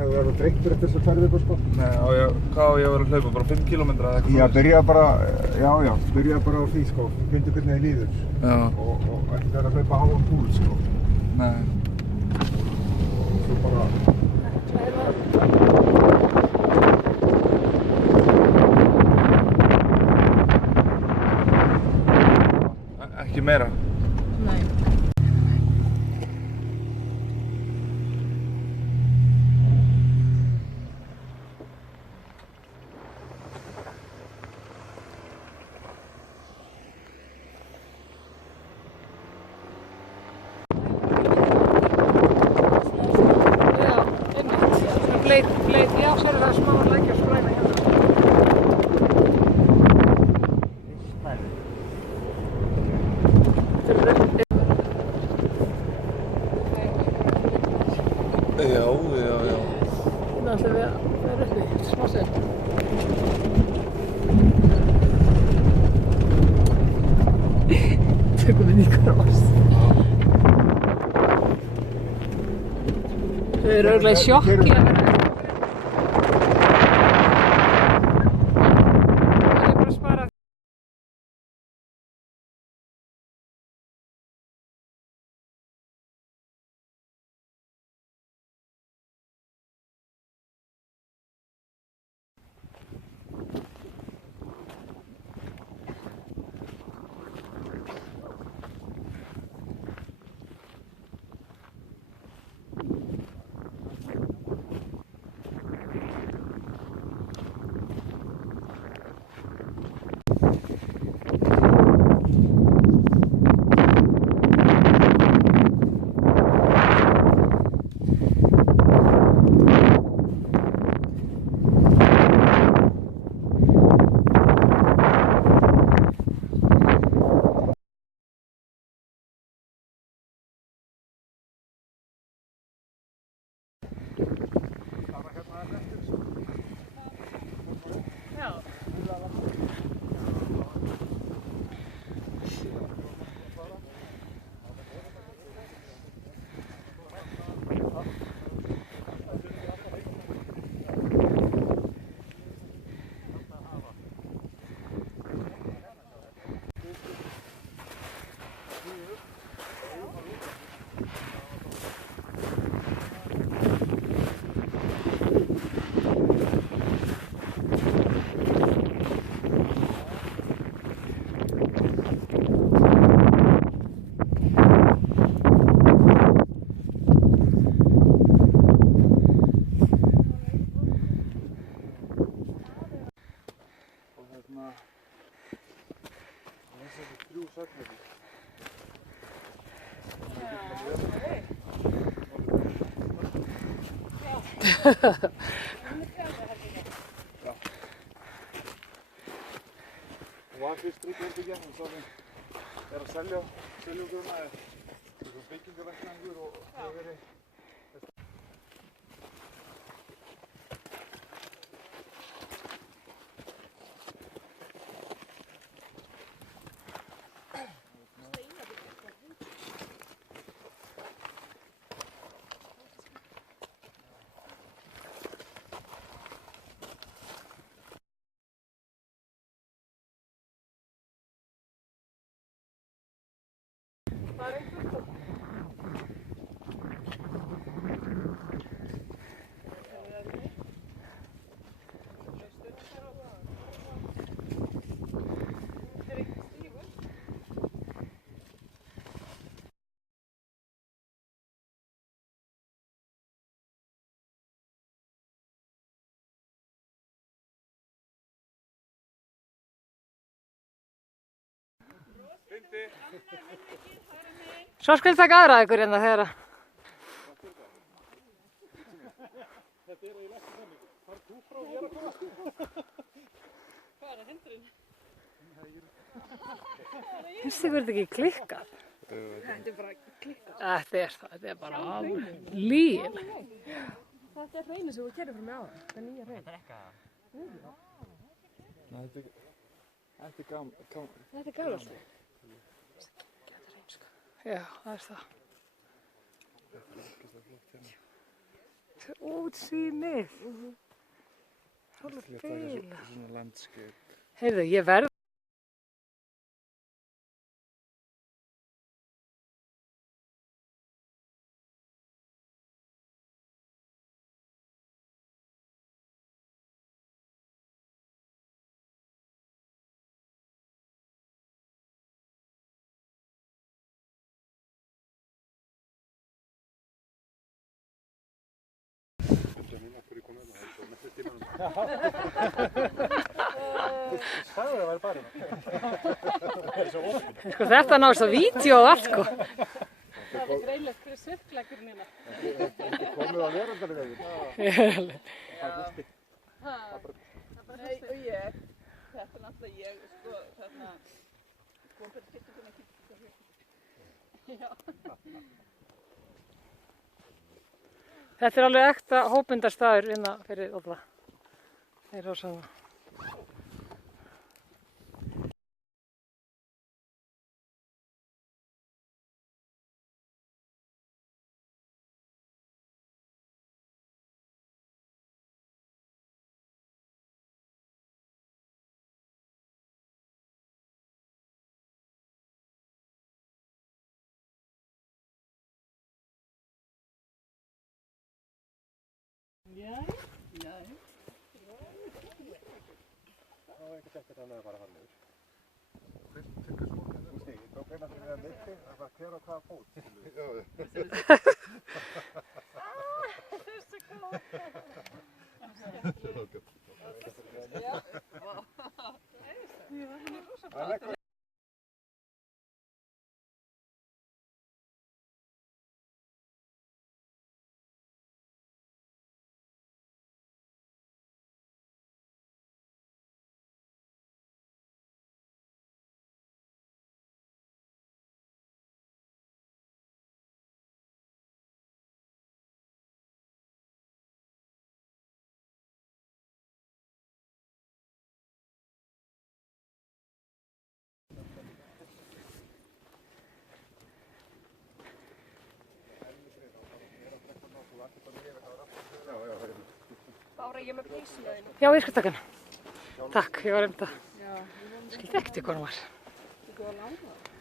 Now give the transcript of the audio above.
Þú verður þreyttur eftir þessar 2 vikur sko? Nei, hvað á ég að vera að hlaupa? Bara 5 kilometra eða eitthvað? Já, byrja bara á því sko. Finndu hvernig þið líður. Já. Og ekki vera að hlaupa háan púls sko. Nei. Og svo bara... Ekki meira? Nei. Bleit, já, sér það smá lækja spræna hérna. Já. Þannig ætlum við að vera uppi, smá stund. Tökum við í kross. Þau eru örugglega í sjokki að vera. Var fyrst tryggingin og svo að selja okkur byggingaverkfræðingur og hefur verið Svo skal taka aðra ykkur hérna þegar að... Þetta er eiginlega ekki þannig. Þarf þú frá ég að koma? Hvað er það, hendurinn? Finnst ykkur þetta ekki klikkað? Þetta er bara klikkað. Þetta er bara lygi. Þetta er hreinu sem þú kerðir frá mig á það. Þetta er nýja hrein. Þetta er eitthvað... Nei, þetta er gaman. Þetta er gaman. Já, það er það. Þetta er ekki svo flott hérna. útsýnið. Alveg Þetta er bila. svona landskeið. Heyrðu, ég verð. Sagði það væri bara. Sko þetta náðist á vídeo og allt sko. Það var greinlega fyrir sirklegurinn hérna. Komið á verandalveginn. Nei, og ég. Þetta er náttúrulega ég, sko, þarna, kompur skiptir sem ekki. Já. Þetta er alveg ekta hópindarstaður innan fyrir Óla. Þeir eru svona. Já. Það var ekkert eftir að fara hann yfir. Þú stíði, þá kemur það með mitti, það var hver á hvaða fót. Þessi góð. Já, hann er rosa flottur. Bára, ég er með peysuna þínu. Já, ég skal taka hana. Takk, ég var það. Já. Skildi ekkert hvað hún var. Þú góða lána það.